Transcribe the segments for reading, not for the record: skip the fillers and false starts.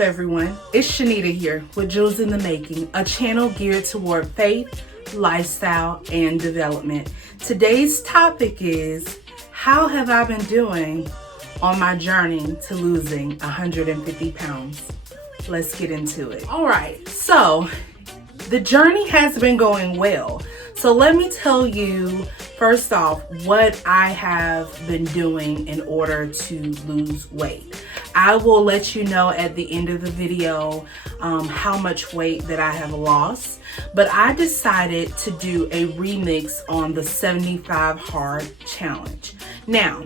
up, everyone? It's Shanita here with Jewels in the Making, a channel geared toward faith, lifestyle, and development. Today's topic is, how have I been doing on my journey to losing 150 pounds? Let's get into it. All right, so the journey has been going well. So let me tell you, first off, what I have been doing in order to lose weight. I will let you know at the end of the video how much weight that I have lost, but I decided to do a remix on the 75 Hard Challenge. Now,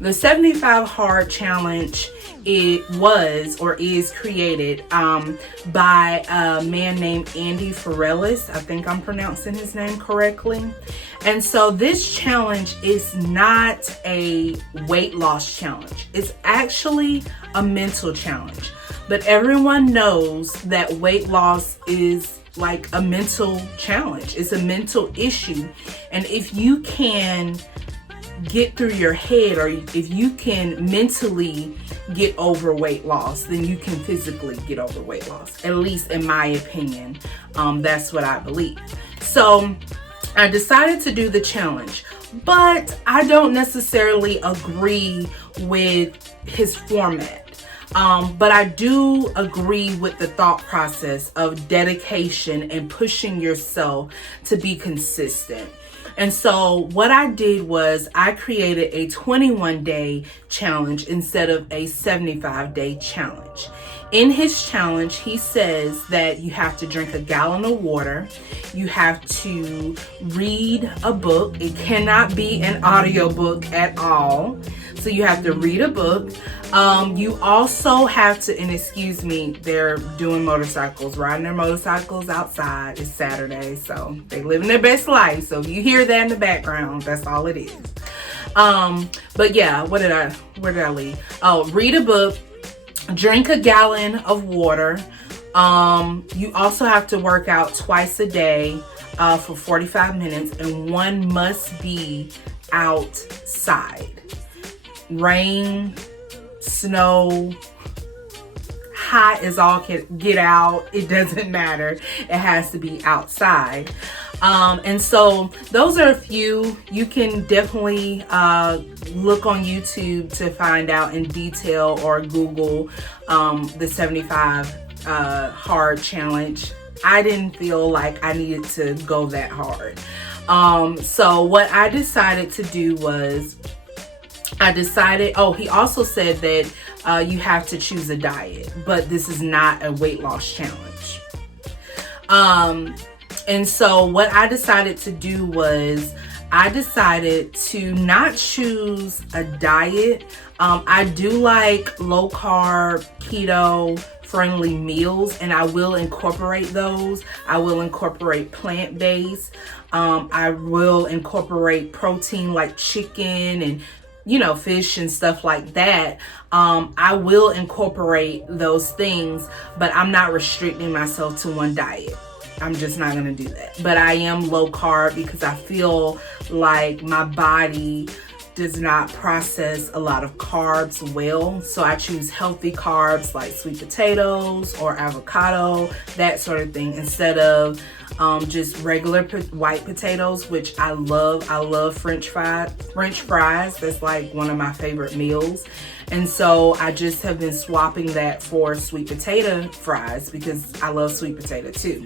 the 75 Hard Challenge, it was or is created by a man named Andy Fourelis. I think I'm pronouncing his name correctly. And so this challenge is not a weight loss challenge. It's actually a mental challenge. But everyone knows that weight loss is like a mental challenge. It's a mental issue. And if you can get through your head, or if you can mentally get over weight loss, then you can physically get over weight loss. At least in my opinion, that's what I believe. So I decided to do the challenge, but I don't necessarily agree with his format. But I do agree with the thought process of dedication and pushing yourself to be consistent. And so what I did was I created a 21-day challenge instead of a 75-day challenge. In his challenge, he says that you have to drink a gallon of water. You have to read a book. It cannot be an audiobook at all. So you have to read a book. You also have to, and excuse me, they're doing motorcycles, riding their motorcycles outside. It's Saturday, so they living their best life. So if you hear that in the background, that's all it is. But yeah, where did I leave? Oh, read a book, drink a gallon of water. You also have to work out twice a day for 45 minutes, and one must be outside. Rain, snow, hot as all can get out, it doesn't matter. It has to be outside. And so those are a few. You can definitely look on YouTube to find out in detail, or Google the 75 Hard Challenge. I didn't feel like I needed to go that hard. So what I decided to do was, he also said that you have to choose a diet, but this is not a weight loss challenge. And so what I decided to do was, I decided to not choose a diet. I do like low carb, keto friendly meals, and I will incorporate those. I will incorporate plant-based. I will incorporate protein like chicken and fish and stuff like that. I will incorporate those things, but I'm not restricting myself to one diet. I'm just not gonna do that. But I am low carb because I feel like my body does not process a lot of carbs well. So I choose healthy carbs like sweet potatoes or avocado, that sort of thing, instead of just regular white potatoes, which I love. I love French fries. That's like one of my favorite meals. And so I just have been swapping that for sweet potato fries because I love sweet potato too.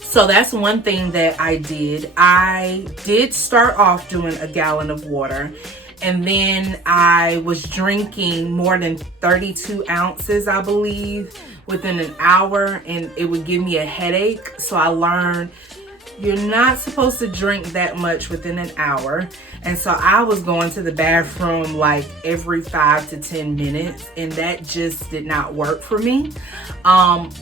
So that's one thing that I did. I did start off doing a gallon of water, and then I was drinking more than 32 ounces, I believe, within an hour, and it would give me a headache. So I learned you're not supposed to drink that much within an hour. And so I was going to the bathroom like every 5 to 10 minutes, and that just did not work for me.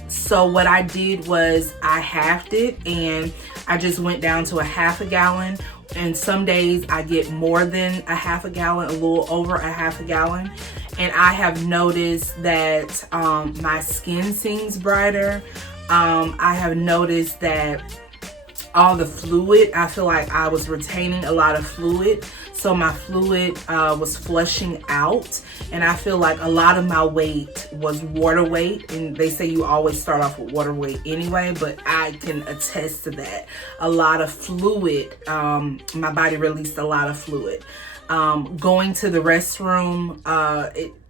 So what I did was I halved it, and I just went down to a half a gallon. And some days I get more than a half a gallon, a little over a half a gallon. And I have noticed that my skin seems brighter. I have noticed that all the fluid, I feel like I was retaining a lot of fluid. so my fluid was flushing out, and I feel like a lot of my weight was water weight, and they say you always start off with water weight anyway, but I can attest to that. A lot of fluid, my body released a lot of fluid. Going to the restroom,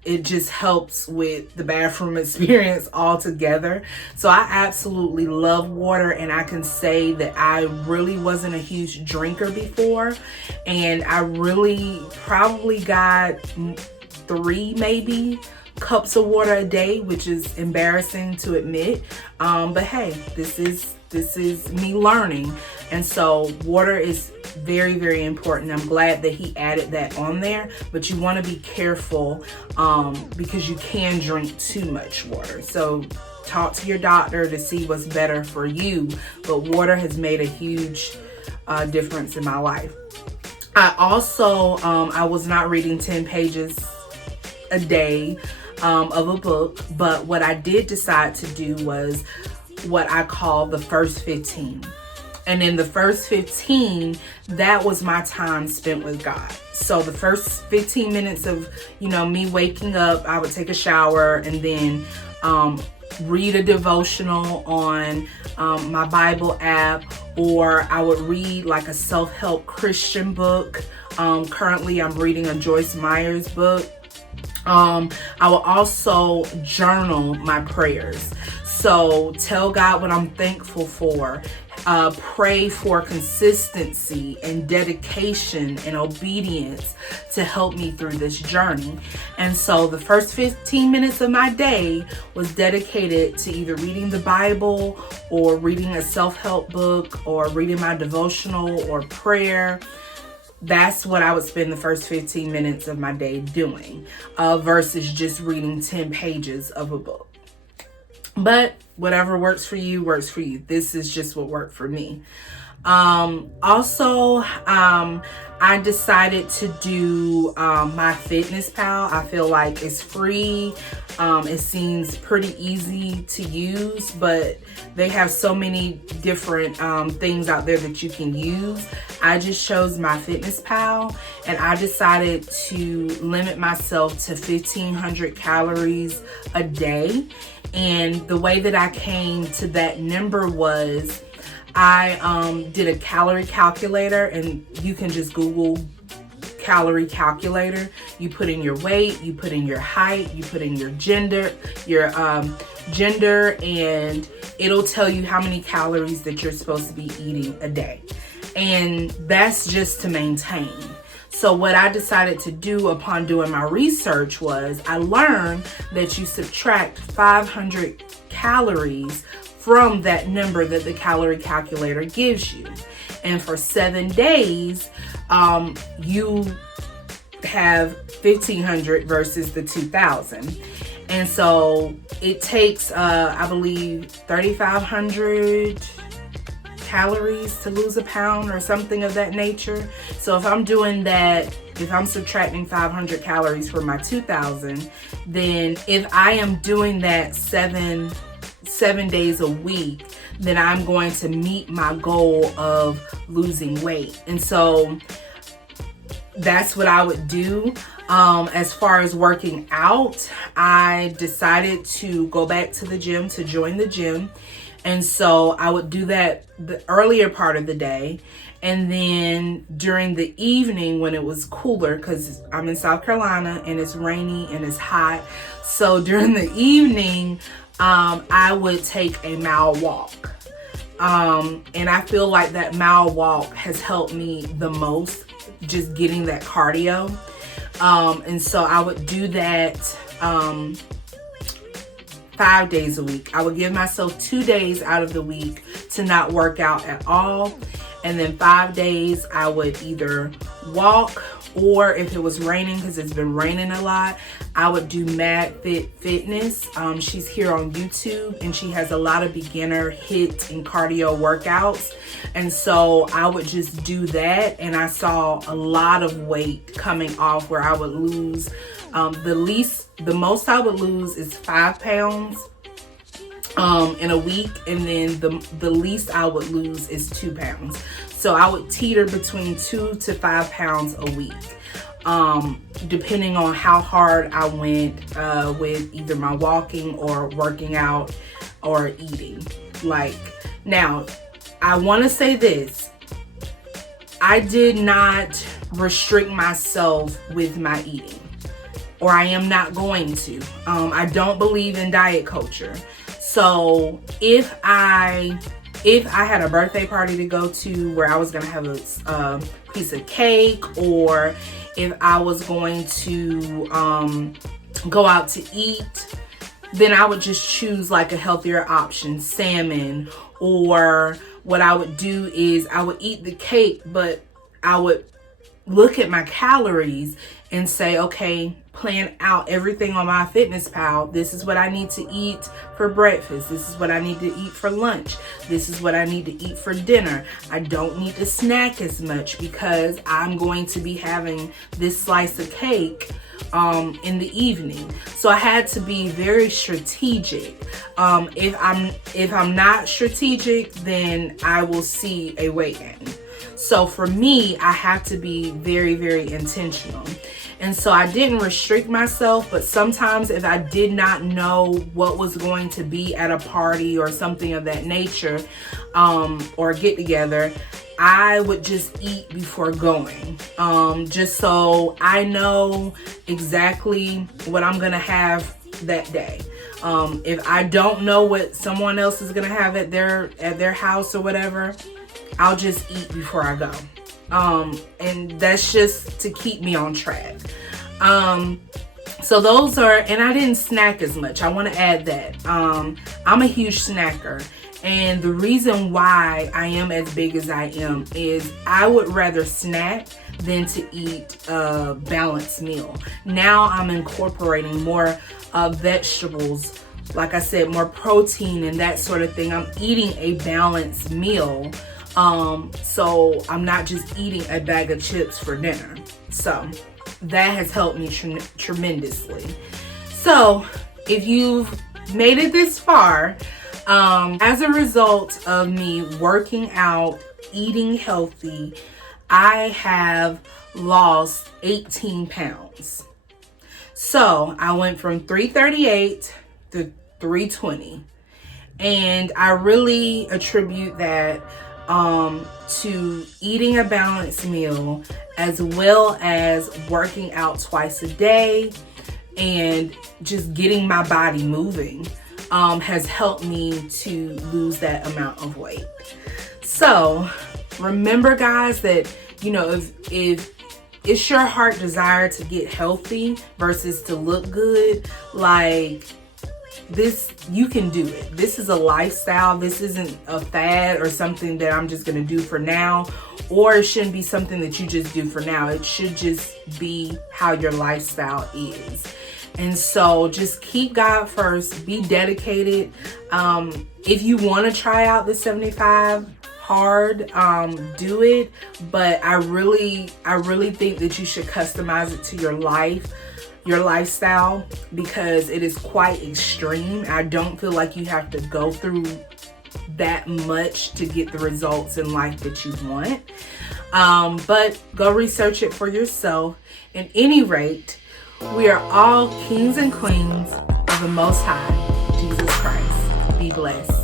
it just helps with the bathroom experience altogether. So I absolutely love water, and I can say that I really wasn't a huge drinker before, and I really probably got 3 maybe cups of water a day, which is embarrassing to admit. But hey, this is me learning, and so water is very, very important. I'm glad that he added that on there, but you want to be careful because you can drink too much water. So talk to your doctor to see what's better for you, but water has made a huge difference in my life. I also I was not reading 10 pages a day of a book, but what I did decide to do was what I call the first 15. And in the first 15, that was my time spent with God. So the first 15 minutes of, me waking up, I would take a shower and then read a devotional on my Bible app, or I would read like a self-help Christian book. Currently, I'm reading a Joyce Meyer's book. I will also journal my prayers. So tell God what I'm thankful for. Pray for consistency and dedication and obedience to help me through this journey. And so the first 15 minutes of my day was dedicated to either reading the Bible or reading a self-help book or reading my devotional or prayer. That's what I would spend the first 15 minutes of my day doing, versus just reading 10 pages of a book. But whatever works for you, works for you. This is just what worked for me. Also, I decided to do MyFitnessPal. I feel like it's free. It seems pretty easy to use, but they have so many different things out there that you can use. I just chose MyFitnessPal, and I decided to limit myself to 1,500 calories a day. And the way that I came to that number was I did a calorie calculator, and you can just Google calorie calculator. You put in your weight, you put in your height, you put in your gender, and it'll tell you how many calories that you're supposed to be eating a day. And that's just to maintain. So what I decided to do upon doing my research was I learned that you subtract 500 calories from that number that the calorie calculator gives you. And for 7 days, you have 1,500 versus the 2,000. And so it takes, I believe, 3,500 calories to lose a pound or something of that nature. So if I'm doing that, if I'm subtracting 500 calories from my 2,000, then if I am doing that seven days a week, then I'm going to meet my goal of losing weight. And so that's what I would do. As far as working out, I decided to go back to the gym, to join the gym. And so I would do that the earlier part of the day. And then during the evening when it was cooler, because I'm in South Carolina and it's rainy and it's hot. So during the evening, I would take a mile walk. And I feel like that mile walk has helped me the most, just getting that cardio. And so I would do that 5 days a week. I would give myself 2 days out of the week to not work out at all. And then 5 days I would either walk, or if it was raining, because it's been raining a lot, I would do MadFit Fitness. She's here on YouTube, and she has a lot of beginner HIIT and cardio workouts. And so I would just do that, and I saw a lot of weight coming off, where I would lose, the most I would lose is 5 pounds. in a week, and then the least I would lose is 2 pounds. So I would teeter between 2 to 5 pounds a week, depending on how hard I went with either my walking or working out or eating. Like, now I want to say this: I did not restrict myself with my eating, or I am not going to. I don't believe in diet culture. So if I had a birthday party to go to where I was gonna have a piece of cake, or if I was going to go out to eat, then I would just choose like a healthier option, salmon. Or what I would do is I would eat the cake, but I would look at my calories and say, okay, plan out everything on MyFitnessPal. This is what I need to eat for breakfast. This is what I need to eat for lunch. This is what I need to eat for dinner. I don't need to snack as much because I'm going to be having this slice of cake in the evening. So I had to be very strategic. If I'm not strategic, then I will see a weight gain. So for me, I have to be very, very intentional. And so I didn't restrict myself, but sometimes if I did not know what was going to be at a party or something of that nature, or get together, I would just eat before going, just so I know exactly what I'm gonna have that day. If I don't know what someone else is gonna have at their house or whatever, I'll just eat before I go. And that's just to keep me on track. So those are, and I didn't snack as much. I want to add that. I'm a huge snacker. And the reason why I am as big as I am is I would rather snack than to eat a balanced meal. Now I'm incorporating more vegetables, like I said, more protein and that sort of thing. I'm eating a balanced meal. So I'm not just eating a bag of chips for dinner. So that has helped me tremendously. So if you've made it this far, as a result of me working out, eating healthy, I have lost 18 pounds. So I went from 338 to 320. And I really attribute that to eating a balanced meal, as well as working out twice a day and just getting my body moving, has helped me to lose that amount of weight. So remember, guys, that, you know, if it's your heart desire to get healthy versus to look good, like, this, you can do it. This is a lifestyle. This isn't a fad or something that I'm just going to do for now, or it shouldn't be something that you just do for now. It should just be how your lifestyle is. And so just keep God first, be dedicated. If you want to try out the 75 hard, do it. But I really think that you should customize it to your lifestyle, because it is quite extreme. I don't feel like you have to go through that much to get the results in life that you want. But go research it for yourself. At any rate, we are all kings and queens of the Most High, Jesus Christ. Be blessed.